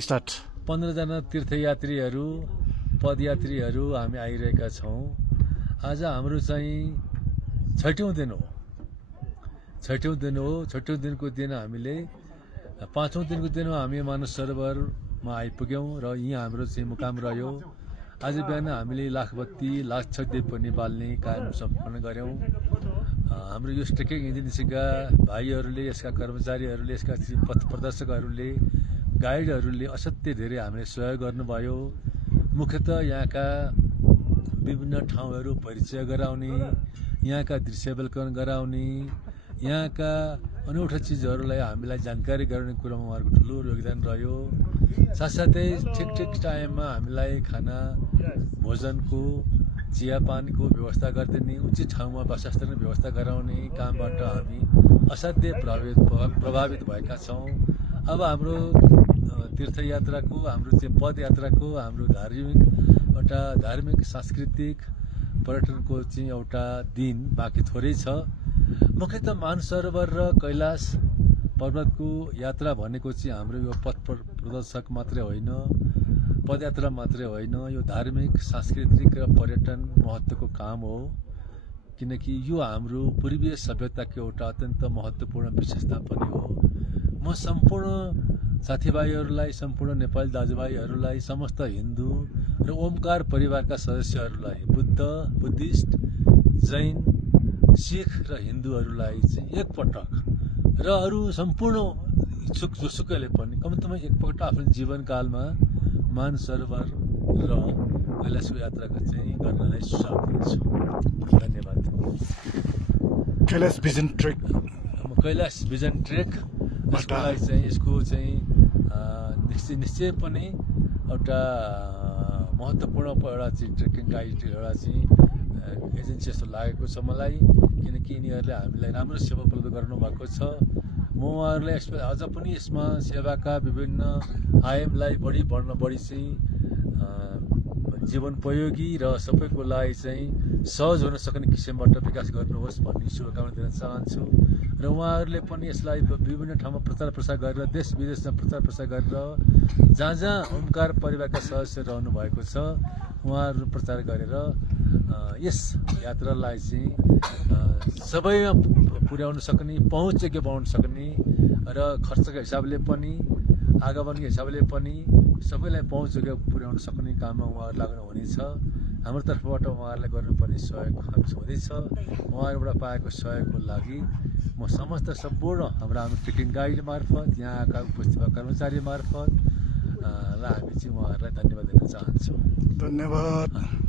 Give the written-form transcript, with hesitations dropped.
Start 15 जना तीर्थयात्रीहरू पदयात्रीहरू हामी आइरहेका छौं। आज हाम्रो चाहिँ छैटौं दिन हो। छैटौं दिनको दिन हामीले पाँचौं दिनको दिन हामी मानस सरोवरमा आइपुग्यौं र यहाँ हाम्रो चाहिँ मुकाम रह्यो। आज बिहान हामीले लाखबत्ती लाक्षदेव पनि बाल्ने काम सम्पन्न गर्यौं। हाम्रो यो ट्रेकिङ एजेन्सीका भाइहरूले, यसका कर्मचारीहरूले, यसका पथ प्रदर्शकहरूले, गाइडहरूले असाध्यै धेरै हामीले सहयोग गर्नुभयो। मुख्यतः यहाँका विभिन्न ठाउँहरू परिचय गराउने, यहाँका दृश्यावलोकन गराउने, यहाँका अनौठा चिजहरूलाई हामीलाई जानकारी गराउने कुरामा उहाँहरूको ठुलो योगदान रह्यो। साथसाथै ठिक टाइममा हामीलाई खाना भोजनको चियापानीको व्यवस्था गरिदिने, उचित ठाउँमा वासस्थानको व्यवस्था गराउने कामबाट हामी असाध्यै प्रभावित भएका छौँ। अब हाम्रो तीर्थयात्राको, हाम्रो चाहिँ पदयात्राको, हाम्रो धार्मिक सांस्कृतिक पर्यटनको चाहिँ एउटा दिन बाँकी थोरै छ। मुख्यतः मानसरोवर र कैलाश पर्वतको यात्रा भनेको चाहिँ हाम्रो यो पथ प्रदर्शक मात्रै होइन, पदयात्रा मात्रै होइन, यो धार्मिक सांस्कृतिक र पर्यटन महत्त्वको काम हो। किनकि यो हाम्रो पूर्वीय सभ्यताको एउटा अत्यन्त महत्त्वपूर्ण विशेषता पनि हो। म सम्पूर्ण साथीभाइहरूलाई, सम्पूर्ण नेपाली दाजुभाइहरूलाई, समस्त हिन्दू र ओमकार परिवारका सदस्यहरूलाई, बुद्धिस्ट, जैन, सिख र हिन्दूहरूलाई चाहिँ एकपटक र अरू सम्पूर्ण इच्छुक जोसुकैले पनि कमतीमा एकपटक आफ्नो जीवनकालमा मानसरोवर र कैलाशको यात्राको चाहिँ गर्नलाई सुझाव दिन्छु। धन्यवाद। कैलाश भिजन ट्रेक यसको चाहिँ निश्चय पनि एउटा महत्त्वपूर्ण एउटा चाहिँ ट्रेकिङ गाइड एउटा चाहिँ एजेन्सी जस्तो लागेको छ मलाई। किनकि यिनीहरूले हामीलाई राम्रो सेवा उपलब्ध गराउनु भएको छ। म उहाँहरूलाई अझ पनि यसमा सेवाका विभिन्न आयामलाई बढी चाहिँ जीवनोपयोगी र सबैको लागि चाहिँ सहज हुन सक्ने किसिमबाट विकास गर्नुहोस् भन्ने शुभकामना दिन चाहन्छु। र उहाँहरूले पनि यसलाई विभिन्न ठाउँमा प्रचार प्रसार गरेर, देश विदेशमा प्रचार प्रसार गरेर, जहाँ ओमकार परिवारका सदस्य रहनु भएको छ उहाँहरू प्रचार गरेर यस यात्रालाई चाहिँ सबैमा पुर्याउन सक्ने, पहुँचयोग्य बनाउन सक्ने र खर्चको हिसाबले पनि, आगमनको हिसाबले पनि सबैलाई पहुँचयोग्य पुर्याउन सक्ने काममा उहाँहरू लाग्नु हुनेछ। हाम्रो तर्फबाट उहाँहरूलाई गर्नुपर्ने सहयोग हुँदैछ। उहाँहरूबाट पाएको सहयोगको लागि म सम्पूर्ण हाम्रो ट्रेकिङ गाइड मार्फत, यहाँका उपस्थित कर्मचारी मार्फत र हामी चाहिँ उहाँहरूलाई धन्यवाद दिन चाहन्छौँ। धन्यवाद।